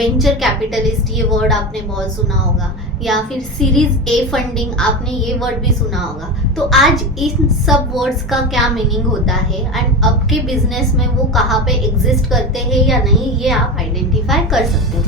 Venture capitalist ये word आपने बहुत सुना होगा, या फिर सीरीज ए फंडिंग आपने ये वर्ड भी सुना होगा। तो आज इन सब वर्ड्स का क्या मीनिंग होता है एंड आपके बिजनेस में वो कहाँ पे एग्जिस्ट करते हैं या नहीं, ये आप आइडेंटिफाई कर सकते हो।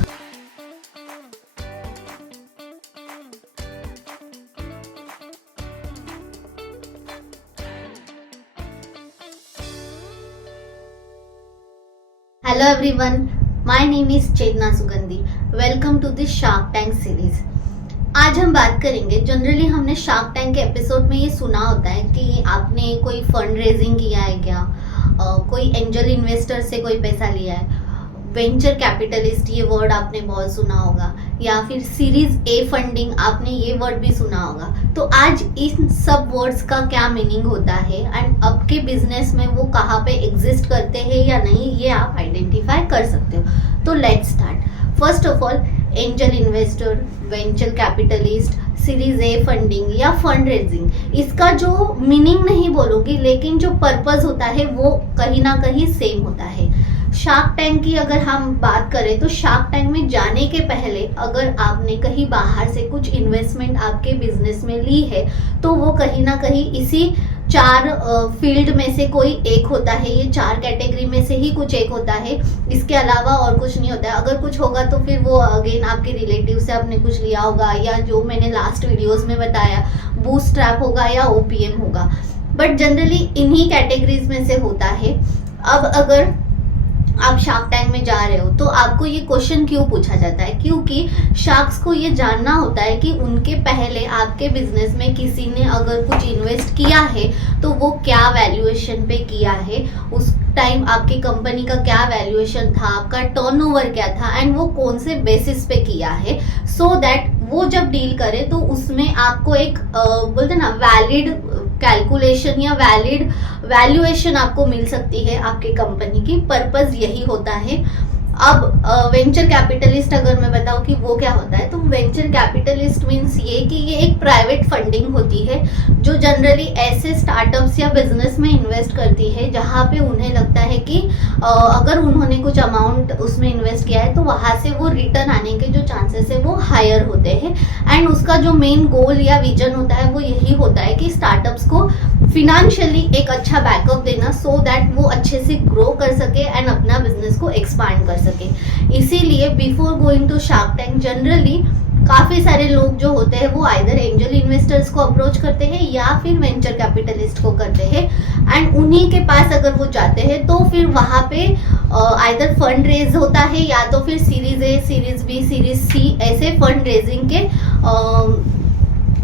Hello everyone, my name is Chetna Sugandhi. Welcome to this Shark Tank series. आज हम बात करेंगे, जनरली हमने शार्क टैंक के एपिसोड में ये सुना होता है कि आपने कोई फंड रेजिंग किया है क्या, कोई एंजल इन्वेस्टर से कोई पैसा लिया है। वेंचर कैपिटलिस्ट ये वर्ड आपने बहुत सुना होगा, या फिर सीरीज ए फंडिंग आपने ये वर्ड भी सुना होगा। तो आज इन सब वर्ड्स का क्या मीनिंग होता है एंड आपके बिजनेस में वो कहाँ पे एग्जिस्ट करते हैं या नहीं, ये आप आइडेंटिफाई कर सकते हो। तो let's start. First of all, angel investor, venture capitalist, series A funding या फंड रेजिंग, इसका जो मीनिंग नहीं बोलूंगी, लेकिन जो पर्पस होता है वो कहीं ना कहीं सेम होता है। शार्क टैंक की अगर हम बात करें तो शार्क टैंक में जाने के पहले अगर आपने कहीं बाहर से कुछ इन्वेस्टमेंट आपके बिजनेस में ली है तो वो कहीं ना कहीं इसी चार फील्ड में से कोई एक होता है। ये चार कैटेगरी में से ही कुछ एक होता है, इसके अलावा और कुछ नहीं होता है। अगर कुछ होगा तो फिर वो अगेन आपके रिलेटिव से आपने कुछ लिया होगा, या जो मैंने लास्ट वीडियोस में बताया बूटस्ट्रैप होगा या ओपीएम होगा, बट जनरली इन्हीं कैटेगरीज में से होता है। अब अगर आप शार्क टैंक में जा रहे हो तो आपको ये क्वेश्चन क्यों पूछा जाता है, क्योंकि शार्क्स को ये जानना होता है कि उनके पहले आपके बिजनेस में किसी ने अगर कुछ इन्वेस्ट किया है तो वो क्या वैल्यूएशन पे किया है, उस टाइम आपकी कंपनी का क्या वैल्यूएशन था, आपका टर्नओवर क्या था एंड वो कौन से बेसिस पे किया है, सो दैट वो जब डील करे तो उसमें आपको एक बोलते ना वैलिड कैलकुलेशन या वैलिड वैल्यूएशन आपको मिल सकती है आपके कंपनी की। पर्पस यही होता है। अब वेंचर कैपिटलिस्ट अगर मैं बताऊं कि वो क्या होता है, तो वेंचर कैपिटलिस्ट मीन्स ये कि ये एक प्राइवेट फंडिंग होती है जो जनरली ऐसे स्टार्टअप्स या बिजनेस में इन्वेस्ट करती है जहां पे उन्हें लगता है कि अगर उन्होंने कुछ अमाउंट उसमें इन्वेस्ट किया है तो वहां से वो रिटर्न आने के जो चांसेस है वो हायर होते हैं। एंड उसका जो मेन गोल या विजन होता है वो यही होता है कि स्टार्टअप्स को फिनेंशियली एक अच्छा बैकअप देना, सो दैट वो अच्छे से ग्रो कर सके एंड अपना बिजनेस को एक्सपांड कर सके। इसीलिए before going to shark tank generally काफी सारे लोग जो होते हैं वो आइदर एंजल इन्वेस्टर्स को अप्रोच करते हैं या फिर वेंचर कैपिटलिस्ट को करते हैं। एंड उन्हीं के पास अगर वो जाते हैं तो फिर वहां पे आइदर फंड रेज होता है या तो फिर series A, series B, series C ऐसे फंड रेजिंग के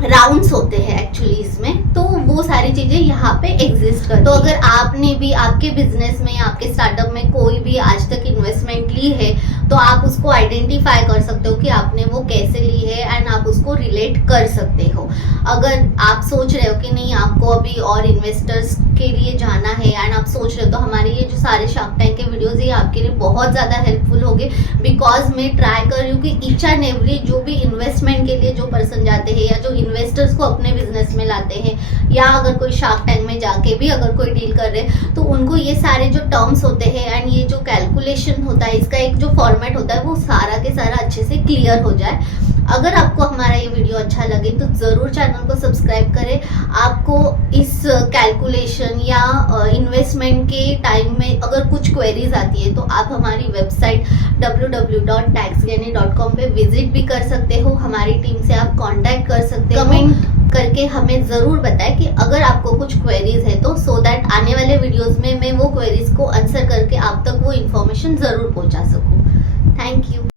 राउंड्स होते हैं एक्चुअली इसमें। तो वो सारी चीजें यहाँ पे एग्जिस्ट करती हैं। तो अगर आपने भी आपके बिजनेस में या आपके स्टार्टअप में कोई भी आज तक इन्वेस्टमेंट ली है तो आप उसको आइडेंटिफाई कर सकते हो कि आपने वो कैसे ली है एंड आप उसको रिलेट कर सकते हो। अगर आप सोच रहे हो कि नहीं आपको अभी और इन्वेस्टर्स के लिए जाना है एंड आप सोच रहे हो, तो हमारे ये जो सारे शार्क टैंक के वीडियोस ये आपके लिए बहुत ज्यादा हेल्पफुल होंगे, बिकॉज मैं ट्राई कर रही हूँ कि ईच एंड एवरी जो भी इन्वेस्टमेंट के लिए जो पर्सन जाते हैं या जो इन्वेस्टर्स को अपने बिजनेस में लाते हैं, या अगर कोई शार्क टैंक में जाके भी अगर कोई डील कर रहे हैं तो उनको ये सारे जो टर्म्स होते हैं एंड ये जो कैलकुलेशन होता है, इसका एक जो फॉर्मेट होता है वो सारा के सारा अच्छे से क्लियर हो जाए। अगर आपको हमारा ये वीडियो अच्छा लगे तो जरूर चैनल को सब्सक्राइब करें। आपको इस कैलकुलेशन या इन्वेस्टमेंट के टाइम में अगर कुछ क्वेरीज आती है तो आप हमारी वेबसाइट www.taxgenie.com पे विजिट भी कर सकते हो। हमारी टीम से आप कांटेक्ट कर सकते हो। कमेंट करके हमें जरूर बताएं कि अगर आपको कुछ क्वेरीज है तो, सो दैट आने वाले वीडियोस में मैं वो क्वेरीज को आंसर करके आप तक वो इन्फॉर्मेशन जरूर पहुंचा सकूं। Thank you.